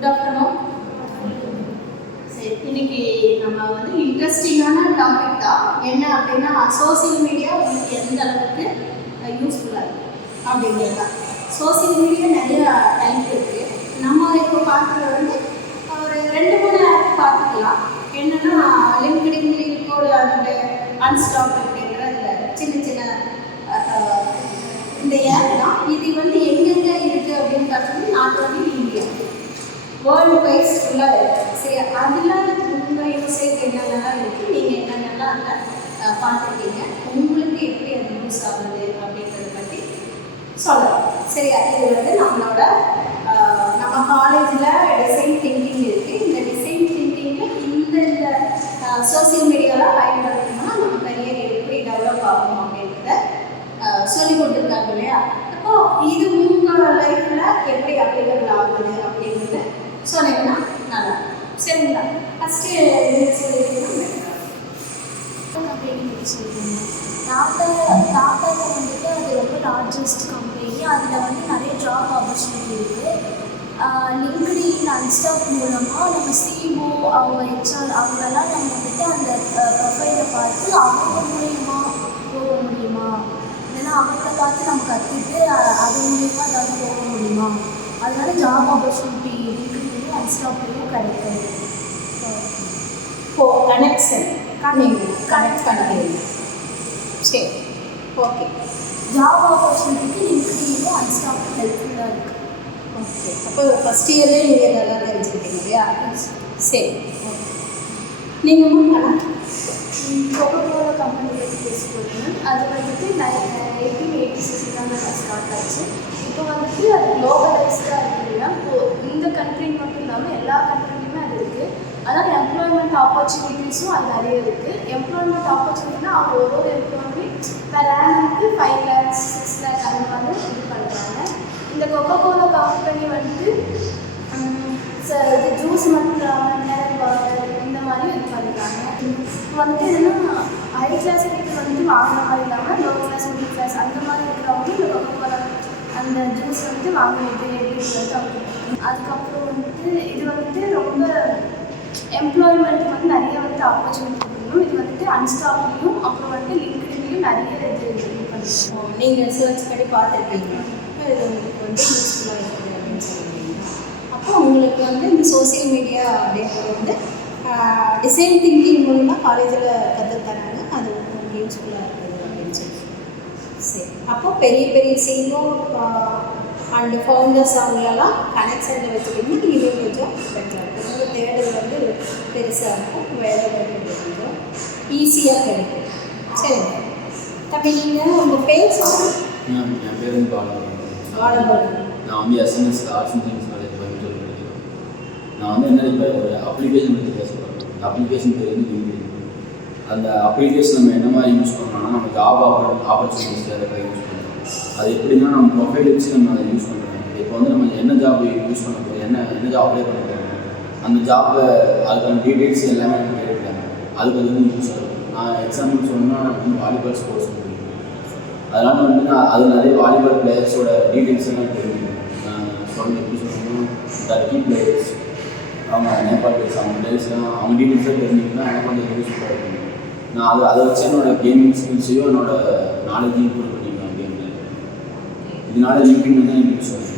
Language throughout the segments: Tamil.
Good afternoon. சரி, இன்னைக்கு நம்ம வந்து இன்ட்ரெஸ்டிங்கான டாபிக் தான். என்ன அப்படின்னா, சோசியல் மீடியா உங்களுக்கு எந்த அளவுக்கு யூஸ்ஃபுல்லாக இருக்குது அப்படிங்கிறது தான். சோசியல் மீடியா நிறைய டைப் இருக்குது. நம்ம இப்போ பார்க்குறது வந்து ஒரு 2-3 ஆப் பார்த்துக்கலாம். என்னென்னா லிங்க்டின், லிங்கோடு அண்ட் அன்ஸ்டாக் அப்படிங்கிற சின்ன சின்ன இந்த ஆப் தான். இது வந்து எங்கெங்கே இருக்குது அப்படின்னு பார்த்தீங்கன்னா, not only India, world wise ஃபுல்லாக இருக்குது. சரி, அதில் உங்கள் யூசேஜ் என்னென்னலாம் இருக்குது, நீங்கள் என்னென்னலாம் அதில் பார்த்துருக்கீங்க, உங்களுக்கு எப்படி அது யூஸ் ஆகுது அப்படின்றத பற்றி சொல்லலாம். சரி, இது வந்து நம்மளோட நம்ம காலேஜில் டிசைன் திங்கிங் இருக்குது. இந்த டிசைன் திங்கிங்கில் இந்த சோசியல் மீடியாவில் பயன்படுத்தணும்னா நம்ம கரியர் எப்படி டெவலப் ஆகும் அப்படின்றத சொல்லி கொடுத்துருக்காங்க இல்லையா. அப்போது இது உங்கள் லைஃப்பில் எப்படி அப்ளிகபிள் ஆகுது அப்படிங்கிறது சொன்னீங்கன்னா நல்லா. சரிங்களா? ஃபஸ்ட்டு சொல்லிட்டீங்கன்னா அப்படின்னு சொல்லுவாங்க. டாட்டாவில் வந்துட்டு அது ரொம்ப லார்ஜஸ்ட் கம்பெனி. அதில் வந்து நிறைய ஜாப் ஆப்பர்ச்சுனிட்டி இருக்குது. லிங்க்டின், அன்ஸ்டாக் மூலமாக நம்ம சிஓ, அவங்க ஹெச்ஆர் அவங்கெல்லாம் நம்ம வந்துட்டு அந்த ப்ரொஃபைலை பார்த்து அவங்க மூலிமா போக முடியுமா, இல்லைன்னா அவங்கள பார்த்து நம்ம கற்றுட்டு அது மூலிமா ஏதாவது போக முடியுமா, அதனால ஜாப் ஆப்பர்ச்சுனிட்டி லிங்க்டின்லையும் அன்ஸ்டாக்லேயும் கிடைக்கும். கனெக்ட் பண்ணிக்கிறீங்க. சரி, ஓகே. ஜாப் ஆப்பர்ச்சுனிட்டிக்கு லிங்க்டின்லையும் அன்ஸ்டாக் ஹெல்ப்ஃபுல்லாக இருக்குது. ஓகே, அப்போ ஃபஸ்ட் இயர்லேயே நீங்கள் இதெல்லாம் தெரிஞ்சுக்கிட்டீங்க இல்லையா? சரி, ஓகே. நீங்கள் கோகோகோலா கம்பெனி பற்றி பேசிக்கொள்ளுங்க. அது வந்துட்டு 1886 தான் ஸ்டார்ட் ஆச்சு. இப்போ வந்துட்டு அது குளோபலைஸ்டாக இருக்குதுன்னா, இந்த கண்ட்ரின்னு மட்டும் இல்லாமல் எல்லா கண்ட்ரிலையுமே அது இருக்குது. அதனால் எம்ப்ளாய்மெண்ட் ஆப்பர்ச்சுனிட்டிஸும் அது நிறைய இருக்குது. எம்ப்ளாய்மெண்ட் ஆப்பர்ச்சுனிட்டினா அவங்க ஒரு எம்ப்ளாயி பெர் ஆனுக்கு 5 lakhs 6 lakh அந்த மாதிரி இது பண்ணுறாங்க. இந்த கோகோகோலா கம்பெனி வந்துட்டு இது ஜூஸ் மட்டும் இல்லாமல் மினரல் வாட்டர் இந்த மாதிரி இது பண்ணுறாங்க. இப்போ வந்துட்டு என்னென்னா ஹை கிளாஸ் பீப்புள் வந்துட்டு வாங்குற மாதிரி இல்லாமல் லோ கிளாஸ், மிடில் கிளாஸ் அந்த மாதிரி இருக்கிறவங்க இந்த கோகோகோலா அந்த ஜூஸ் வந்துட்டு வாங்கினது எப்படி வந்து அவங்க. அதுக்கப்புறம் வந்துட்டு இது வந்துட்டு ரொம்ப எம்ப்ளாய்மெண்ட் வந்து நிறைய வந்து ஆப்பர்ச்சுனிட்டி இருக்கணும். இது வந்துட்டு அன்ஸ்டாக்லேயும் அப்புறம் வந்துட்டு லிங்க்டின்லையும் நிறைய இது பண்ணுவோம். நீங்கள் சர்ச் பண்ணி பார்த்துருக்கீங்க, இது உங்களுக்கு வந்து யூஸ்ஃபுல்லாக இருக்குது அப்படின்னு சொல்லுவீங்க. அப்போ உங்களுக்கு வந்து இந்த சோசியல் மீடியா அப்படின்றது வந்து டிசைன் திங்கிங் மூலமாக காலேஜில் கற்றுத்தராங்க, அது உங்களுக்கு யூஸ்ஃபுல்லாக இருக்குது அப்படின்னு சொல்லி. சரி, அப்போது பெரிய பெரிய சிஓ அண்டு ஃபவுண்டர்ஸ் அவங்களெல்லாம் கனெக்ஷனில் வச்சுக்கிட்டிங்கன்னா இது கொஞ்சம் பெட்டராக இருக்கும். உங்கள் தேடல் வந்து பெருசாக இருக்கும், வேலை கொஞ்சம் ஈஸியாக கிடைக்கும். சரி தம்பி, நீங்கள் உங்கள் பேர் என் பேர் வந்து பாலபாலன். நான் வந்து SNS arts and science college Coimbatore படிக்கிறேன். நான் வந்து என்ன இப்போ ஒரு அப்ளிகேஷன் பற்றி பேச போகிறேன். அந்த அப்ளிகேஷன் பேர் வந்து லிங்க்டின். அந்த அப்ளிகேஷன் நம்ம என்ன மாதிரி யூஸ் பண்ணோம்னா, நம்ம ஜாப் ஆப்பர்ச்சுனிட்டிஸ் அதை யூஸ் பண்ணுறோம். அது எப்படின்னா நம்ம ப்ரொஃபைல் வச்சு நம்ம அதை யூஸ் பண்ணுறோம். இப்போ வந்து நம்ம என்ன ஜாப் யூஸ் பண்ண போகிறோம், என்ன ஜாப் அப்ளை பண்ண போகிறோம், அந்த ஜாப்பை அதுக்கான டீட்டெயில்ஸ் எல்லாமே நம்ம கேட்குறாங்க. அதுக்கு அது வந்து யூஸ் ஆகும். நான் எக்ஸாம்பிள் சொன்னால் எனக்கு வந்து வாலிபால் ஸ்போர்ட்ஸ் பிடிக்கும். அதனால் வந்து நான் அது நிறைய வாலிபால் பிளேயர்ஸோட டீட்டெயில்ஸ் எல்லாம் தெரிஞ்சுக்கணும். எப்படி சொல்லணும்னா டர்க்கி பிளேயர்ஸ், அவங்க நேபாள் பிளேயர்ஸ், அவங்க பிளேயர்ஸ்லாம் அவங்க டீட்டெயில்ஸாக தெரிஞ்சுக்கிட்டா எனக்கு கொஞ்சம் யூஸ்ஃபுல்லாக இருக்கும். நான் அதை வச்சு என்னோடய கேமிங் ஸ்கில்ஸையும் என்னோடய நாலேஜையும் இம்ப்ரூவ் பண்ணிக்குவேன் கேமில். இதனால லிங்க்டின் வந்து எனக்கு யூஸ் ஆகுது.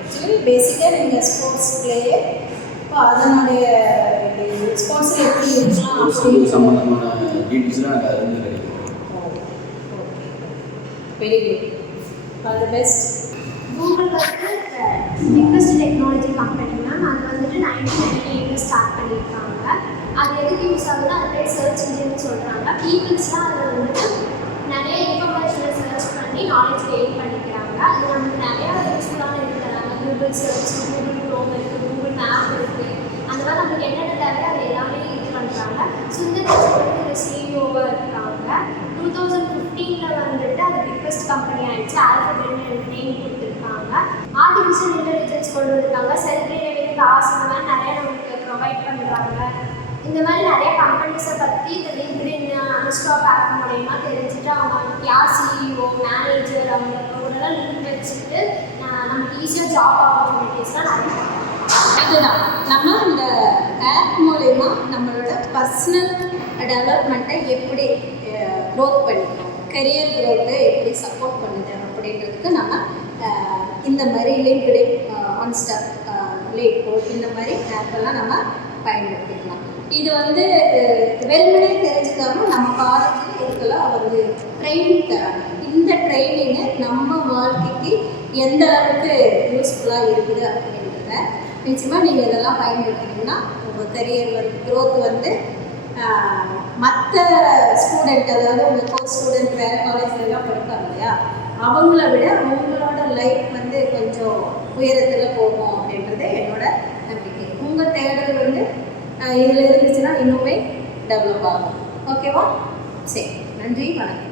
ஆக்சுவலி பேசிக்காக நீங்கள் ஸ்போர்ட்ஸ் பிளேயர், இப்போ அதனுடைய ஸ்போர்ட்ஸில் எப்படி இருக்கலாம் சம்மந்தமான டீட்டெயில்ஸ்லாம் எனக்கு அது வந்து கிடைக்கும். Very good, all the best. Google வந்து பிக்கஸ்ட் டெக்னாலஜி கம்பெனினா அது வந்துட்டு 1998 ஸ்டார்ட் பண்ணியிருக்காங்க. அது எதுக்கு யூஸ் ஆகுதுன்னா, அது பேர் சர்ச் இன்ஜின்னு சொல்கிறாங்க. பீப்புள்ஸ்லாம் அதில் வந்துட்டு நிறைய இன்ஃபர்மேஷனை சர்ச் பண்ணி நாலேஜ் கெயின் பண்ணிக்கிறாங்க. அது நமக்கு நிறையா யூஸ்ஃபுல்லான இது தராங்க. கூகுள் சர்ச், கூகுள் க்ரோம் இருக்குது, கூகுள் மேப் இருக்குது. அந்த மாதிரி நமக்கு என்னென்ன தேவையோ அது எல்லாமே இது பண்ணுறாங்க. ஸோ இந்த வந்துட்டு சிஇஓவாக இருக்காங்க. 2015 வந்துட்டு அது பிக்கஸ்ட் கம்பெனி ஆகிடுச்சு. ஆல்ஃபபெட்னு நேம் கொடுத்துருக்காங்க. ஆர்டிஃபிஷியல் இன்டெலிஜென்ஸ் கொண்டு வந்திருக்காங்க. செல்ஃப் ரிலேட்டட் டாஸ்க் இந்த மாதிரி நிறைய நமக்கு ப்ரொவைட் பண்ணுறாங்க. இந்த மாதிரி நிறைய கம்பெனிஸை பற்றி இந்த லிங்க்டின், அன்ஸ்டாக் ஆப் மூலயமா தெரிஞ்சுட்டு அவங்க யார் சிஇஓ, மேனேஜர் அவங்களோட லிங்க் வச்சுட்டு நமக்கு ஈஸியாக ஜாப் ஆப்பர்ச்சுனிட்டிஸ்லாம் நிறைய அதுதான் நம்ம இந்த ஆப் மூலயமா நம்மளோட பர்சனல் டெவலப்மெண்ட்டை எப்படி க்ரோத் பண்ணிக்கணும், கெரியர் க்ரோத்தை எப்படி சப்போர்ட் பண்ணுது அப்படின்றதுக்கு நம்ம இந்த மாதிரி லிங்க்டின், ஒன்ஸ்டார், லீட்கோட் இந்த மாதிரி ஆப்பெல்லாம் நம்ம பயன்படுத்திக்கலாம். இது வந்து வெறுமனே தெரிஞ்சுக்காம நம்ம காலேஜில் இதுக்கெல்லாம் வந்து ட்ரைனிங் தராங்க. இந்த ட்ரைனிங்கை நம்ம வாழ்க்கைக்கு எந்த அளவுக்கு யூஸ்ஃபுல்லாக இருக்குது அப்படின்றத நிச்சயமாக நீங்கள் இதெல்லாம் பயன்படுத்தினீங்கன்னா உங்கள் கரியர் க்ரோத் வந்து மற்ற ஸ்டூடெண்ட், அதாவது உங்கள் கோர்ஸ் ஸ்டூடெண்ட் வேறு காலேஜ்லாம் படிப்பாங்க இல்லையா, அவங்கள விட உங்களோட லைஃப் வந்து கொஞ்சம் உயரத்தில் போகும் அப்படின்றது என்னோட நம்பிக்கை. உங்கள் தேடல் வந்து இதில் இருந்துச்சுன்னா இன்னுமே டெவலப் ஆகும். ஓகேவா? சரி, நன்றி, வணக்கம்.